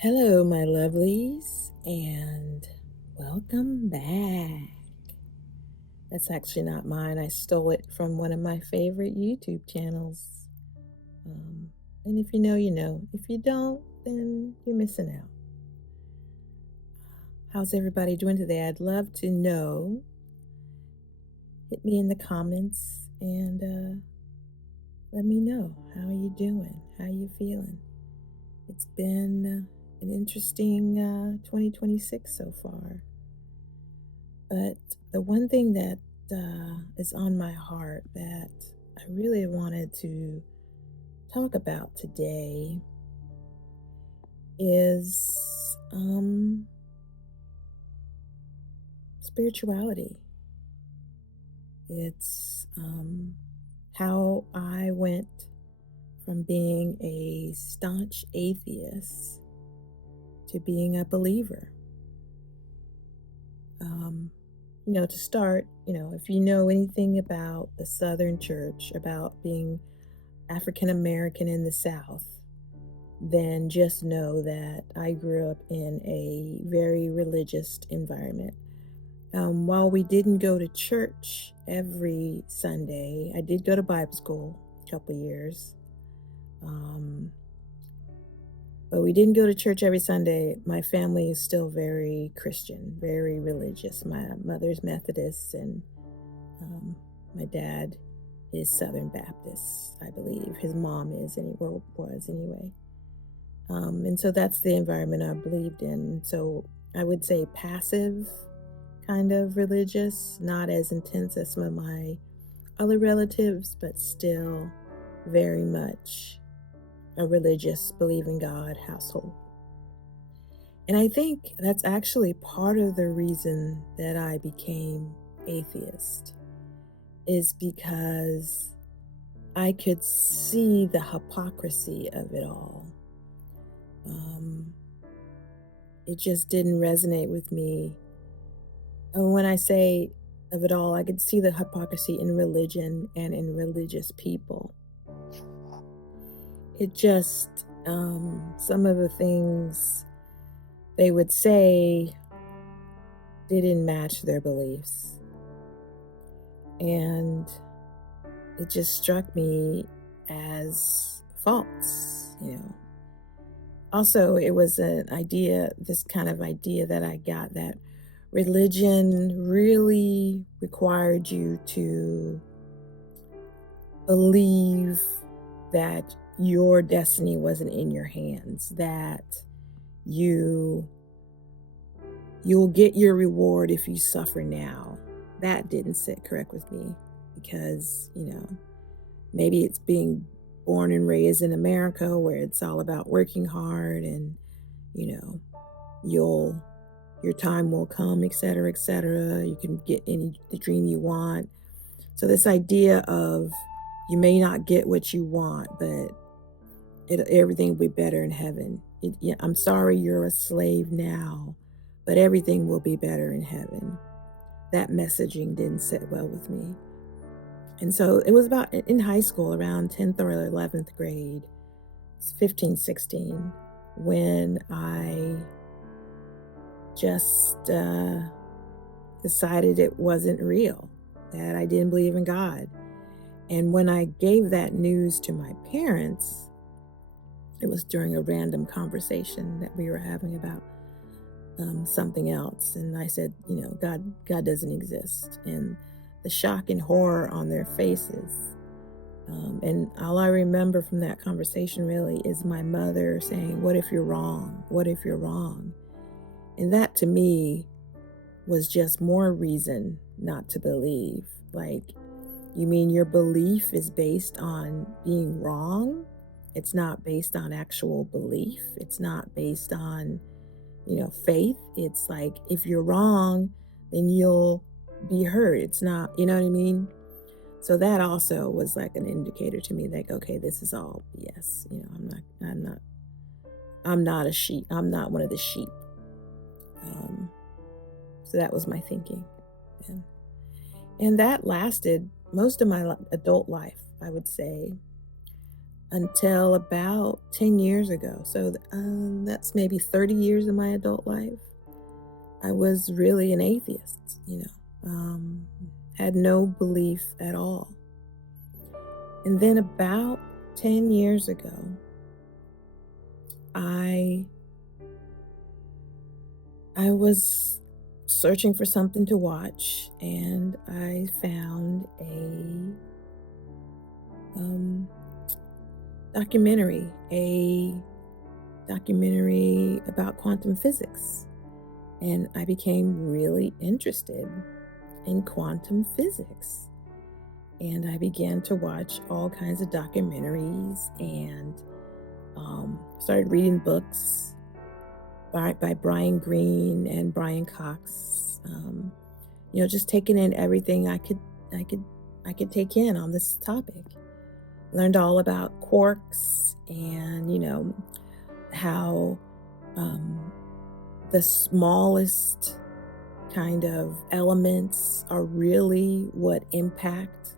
Hello, my lovelies, and welcome back. That's actually not mine. I stole it from one of my favorite YouTube channels. And if you know, you know. If you don't, then you're missing out. How's everybody doing today? I'd love to know. Hit me in the comments and let me know. How are you doing? How are you feeling? It's been an interesting 2026 so far. But the one thing that is on my heart that I really wanted to talk about today is spirituality. It's how I went from being a staunch atheist to being a believer. To start, if you know anything about the Southern Church, about being African American in the South, then just know that I grew up in a very religious environment. While we didn't go to church every Sunday, I did go to Bible school a couple years. But we didn't go to church every Sunday. My family is still very Christian, very religious. My mother's Methodist, and my dad is Southern Baptist, I believe. His mom is, was anyway. And so that's the environment I believed in. So I would say passive kind of religious, not as intense as some of my other relatives, but still very much a religious, believe in God household. And I think that's actually part of the reason that I became atheist, is because I could see the hypocrisy of it all. It just didn't resonate with me. And when I say of it all, I could see the hypocrisy in religion and in religious people. It just, some of the things they would say didn't match their beliefs. And it just struck me as false, Also, it was this kind of idea that I got, that religion really required you to believe that your destiny wasn't in your hands, that you'll get your reward if you suffer now. That didn't sit correct with me because, maybe it's being born and raised in America where it's all about working hard and, your time will come, et cetera, et cetera. You can get the dream you want. So this idea of you may not get what you want, but everything will be better in heaven. I'm sorry you're a slave now, but everything will be better in heaven. That messaging didn't sit well with me. And so it was about in high school, around 10th or 11th grade, 15, 16, when I just decided it wasn't real, that I didn't believe in God. And when I gave that news to my parents, it was during a random conversation that we were having about something else. And I said, God doesn't exist. And the shock and horror on their faces. And all I remember from that conversation really is my mother saying, "What if you're wrong? What if you're wrong?" And that to me was just more reason not to believe. Like, you mean your belief is based on being wrong? It's not based on actual belief. It's not based on, faith. It's like, if you're wrong, then you'll be hurt. It's not, you know what I mean? So that also was like an indicator to me, like, okay, this is all BS. I'm not a sheep. I'm not one of the sheep. So that was my thinking. And that lasted most of my adult life, I would say. until about 10 years ago. So that's maybe 30 years of my adult life. I was really an atheist, had no belief at all. And then about 10 years ago, I was searching for something to watch, and I found a documentary about quantum physics. And I became really interested in quantum physics. And I began to watch all kinds of documentaries and started reading books by Brian Greene and Brian Cox. Just taking in everything I could take in on this topic. Learned all about quarks and how the smallest kind of elements are really what impact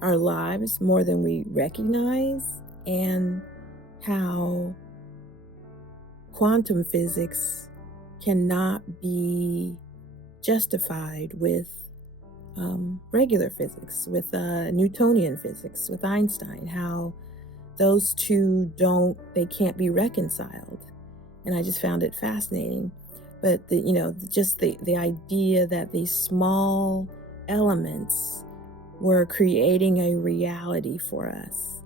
our lives more than we recognize, and how quantum physics cannot be justified with regular physics, with Newtonian physics, with Einstein, how those two they can't be reconciled. And I just found it fascinating. But the idea that these small elements were creating a reality for us.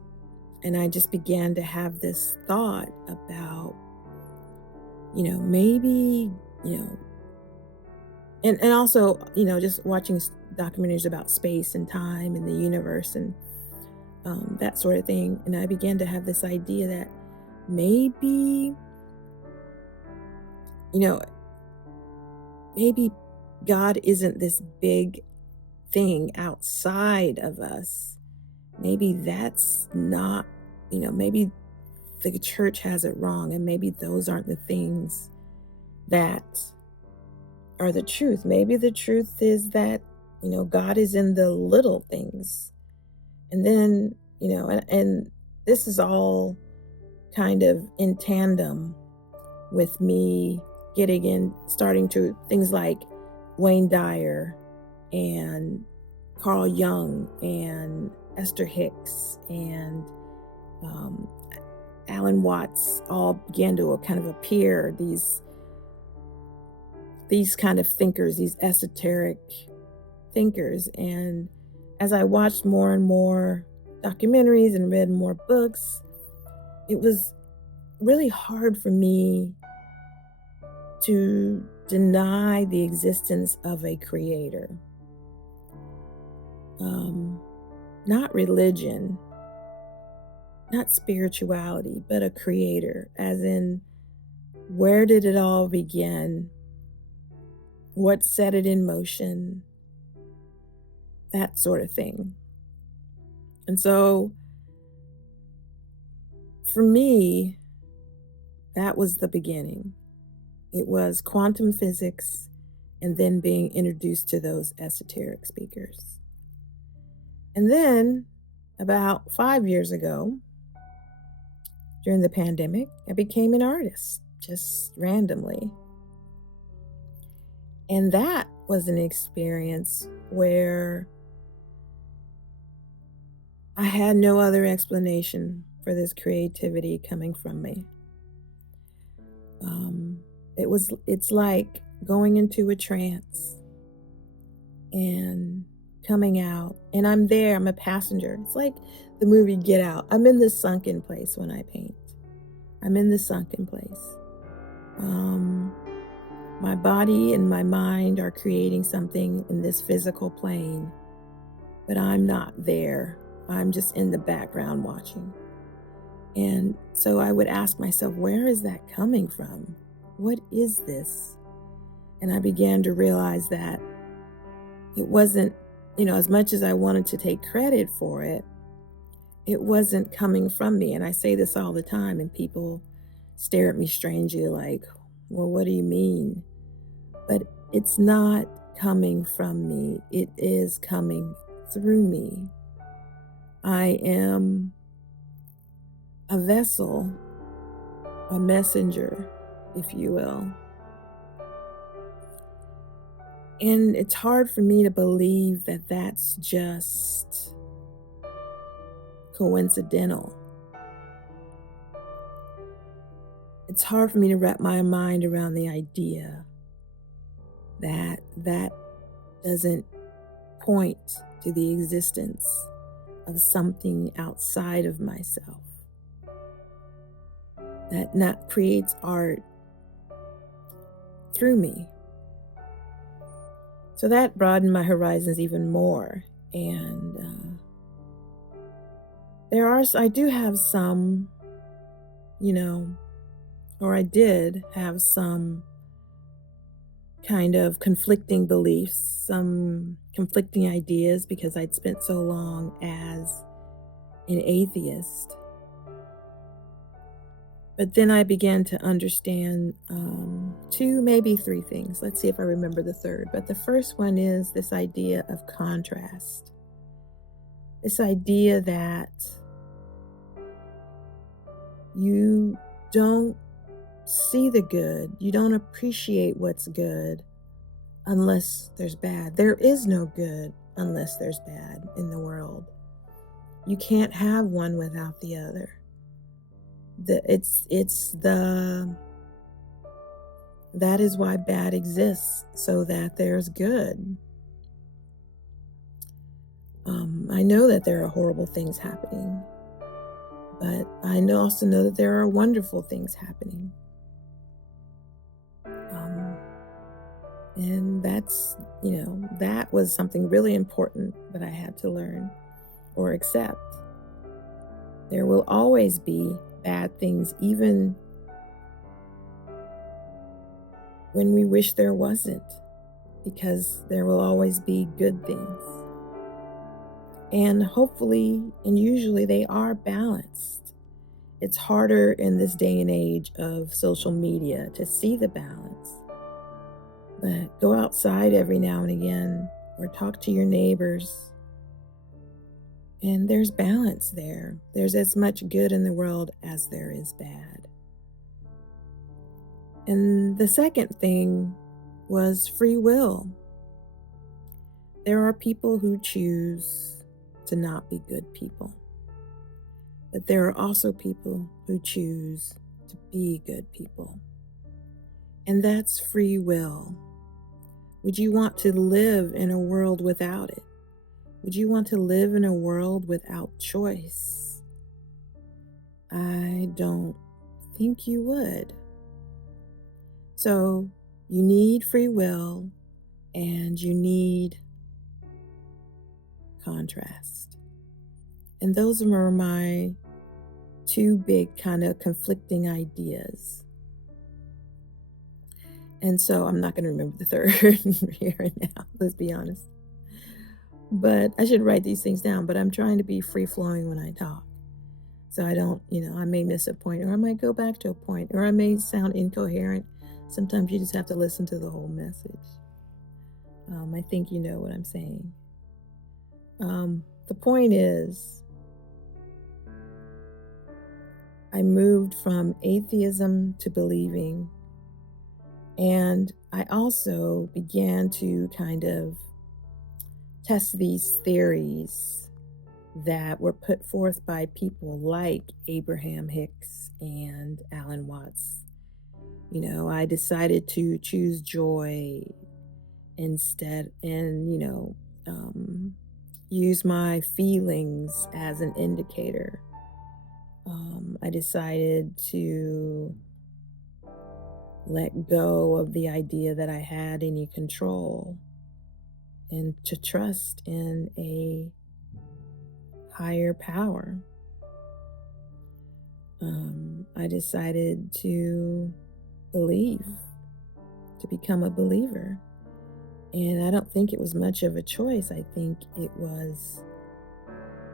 And I just began to have this thought about, maybe, and also, just watching documentaries about space and time and the universe and that sort of thing. And I began to have this idea that maybe, maybe God isn't this big thing outside of us. Maybe that's not, maybe the church has it wrong, and maybe those aren't the things that are the truth. Maybe the truth is that, God is in the little things. And then, and this is all kind of in tandem with me starting to things like Wayne Dyer and Carl Jung and Esther Hicks and Alan Watts all began to kind of appear, these kind of thinkers, these esoteric thinkers. And as I watched more and more documentaries and read more books, it was really hard for me to deny the existence of a creator. Not religion, not spirituality, but a creator, as in, where did it all begin? What set it in motion? That sort of thing. And so, for me, that was the beginning. It was quantum physics and then being introduced to those esoteric speakers. And then, about 5 years ago, during the pandemic, I became an artist, just randomly. And that was an experience where I had no other explanation for this creativity coming from me. It's like going into a trance and coming out, and I'm there, I'm a passenger. It's like the movie Get Out. I'm in the sunken place when I paint. I'm in the sunken place. My body and my mind are creating something in this physical plane, but I'm not there. I'm just in the background watching. And so I would ask myself, where is that coming from? What is this? And I began to realize that it wasn't, as much as I wanted to take credit for it, it wasn't coming from me. And I say this all the time, and people stare at me strangely like, well, what do you mean? But it's not coming from me. It is coming through me. I am a vessel, a messenger, if you will. And it's hard for me to believe that that's just coincidental. It's hard for me to wrap my mind around the idea that that doesn't point to the existence of something outside of myself, that not creates art through me. So that broadened my horizons even more. And I do have some, or I did have some kind of conflicting beliefs, some conflicting ideas, because I'd spent so long as an atheist. But then I began to understand two, maybe three things. Let's see if I remember the third. But the first one is this idea of contrast. This idea that you don't see the good, you don't appreciate what's good unless there's bad. There is no good unless there's bad in the world. You can't have one without the other. That is why bad exists, so that there's good. I know that there are horrible things happening, but I also know that there are wonderful things happening. And that was something really important that I had to learn or accept. There will always be bad things, even when we wish there wasn't, because there will always be good things. And hopefully, and usually they are balanced. It's harder in this day and age of social media to see the balance. But go outside every now and again, or talk to your neighbors, and there's balance there. There's as much good in the world as there is bad. And the second thing was free will. There are people who choose to not be good people, but there are also people who choose to be good people. And that's free will. Would you want to live in a world without it? Would you want to live in a world without choice? I don't think you would. So you need free will and you need contrast. And those are my two big kind of conflicting ideas. And so I'm not going to remember the third here and now, let's be honest. But I should write these things down, but I'm trying to be free-flowing when I talk. So I don't, I may miss a point, or I might go back to a point, or I may sound incoherent. Sometimes you just have to listen to the whole message. I think you know what I'm saying. The point is, I moved from atheism to believing, and I also began to kind of test these theories that were put forth by people like Abraham Hicks and Alan Watts. I decided to choose joy instead, and use my feelings as an indicator. I decided to let go of the idea that I had any control and to trust in a higher power. I decided to believe, to become a believer. And I don't think it was much of a choice. I think it was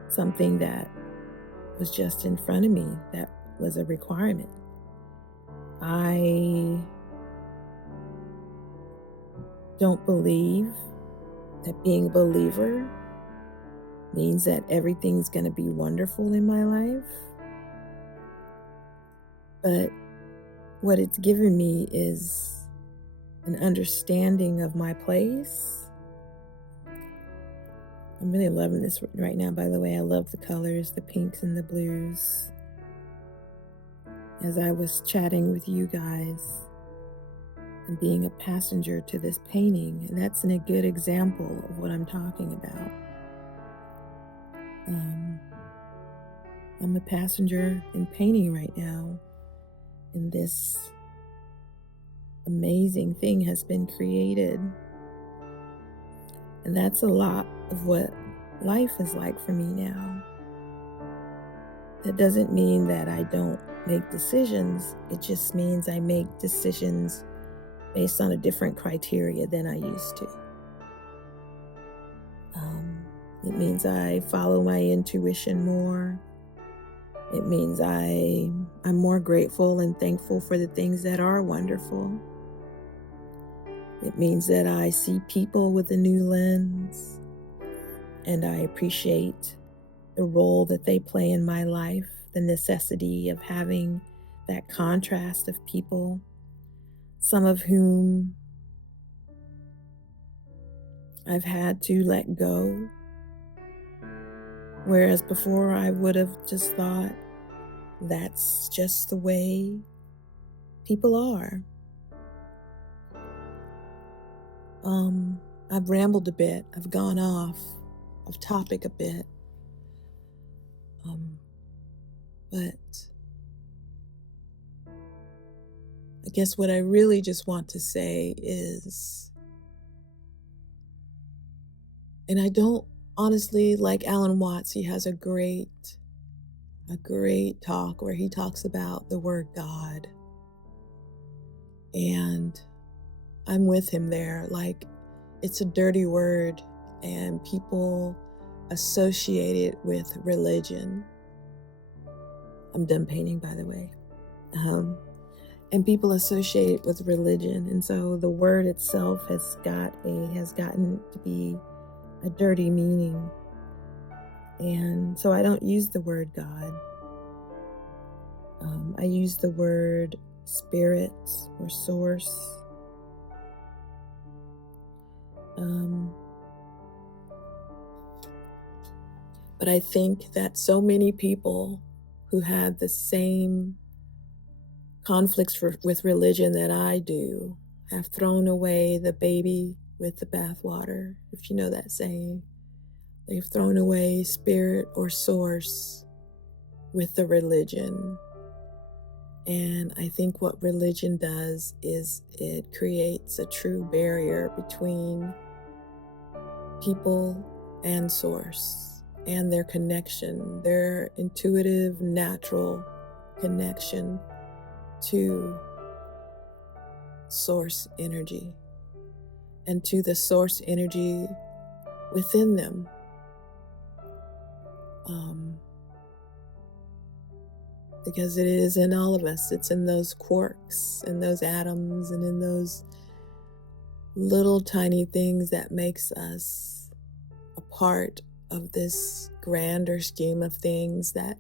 something that was just in front of me, that was a requirement. I don't believe that being a believer means that everything's going to be wonderful in my life. But what it's given me is an understanding of my place. I'm really loving this right now, by the way. I love the colors, the pinks and the blues. As I was chatting with you guys and being a passenger to this painting, and that's a good example of what I'm talking about. I'm a passenger in painting right now, and this amazing thing has been created. And that's a lot of what life is like for me now. That doesn't mean that I don't make decisions. It just means I make decisions based on a different criteria than I used to. It means I follow my intuition more. It means I'm more grateful and thankful for the things that are wonderful. It means that I see people with a new lens, and I appreciate the role that they play in my life, the necessity of having that contrast of people, some of whom I've had to let go, whereas before I would have just thought that's just the way people are. I've rambled a bit. I've gone off topic a bit. But I guess what I really just want to say is, and I don't honestly like Alan Watts. He has a great talk where he talks about the word God. And I'm with him there. Like, it's a dirty word, and people associate it with religion. I'm done painting, by the way. And people associate it with religion. And so the word itself has gotten to be a dirty meaning. And so I don't use the word God. I use the word spirit or source. But I think that so many people who had the same conflicts with religion that I do have thrown away the baby with the bathwater, if you know that saying. They've thrown away spirit or source with the religion. And I think what religion does is it creates a true barrier between people and source and their connection, their intuitive, natural connection to source energy and to the source energy within them. Because it is in all of us. It's in those quarks and those atoms and in those little tiny things that makes us a part of this grander scheme of things that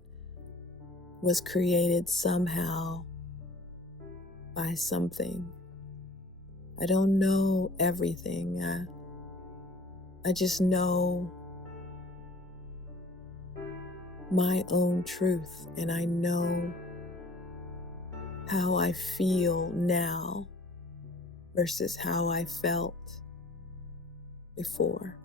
was created somehow by something. I don't know everything. I just know my own truth, and I know how I feel now versus how I felt before.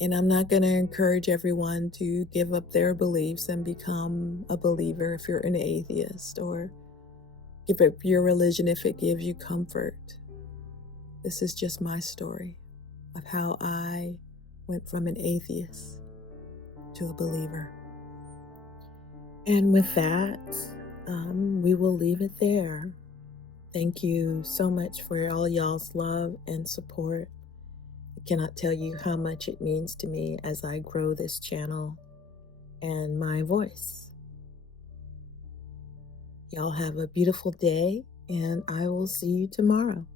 And I'm not going to encourage everyone to give up their beliefs and become a believer if you're an atheist, or give up your religion if it gives you comfort. This is just my story of how I went from an atheist to a believer. And with that, we will leave it there. Thank you so much for all y'all's love and support. I cannot tell you how much it means to me as I grow this channel and my voice. Y'all have a beautiful day, and I will see you tomorrow.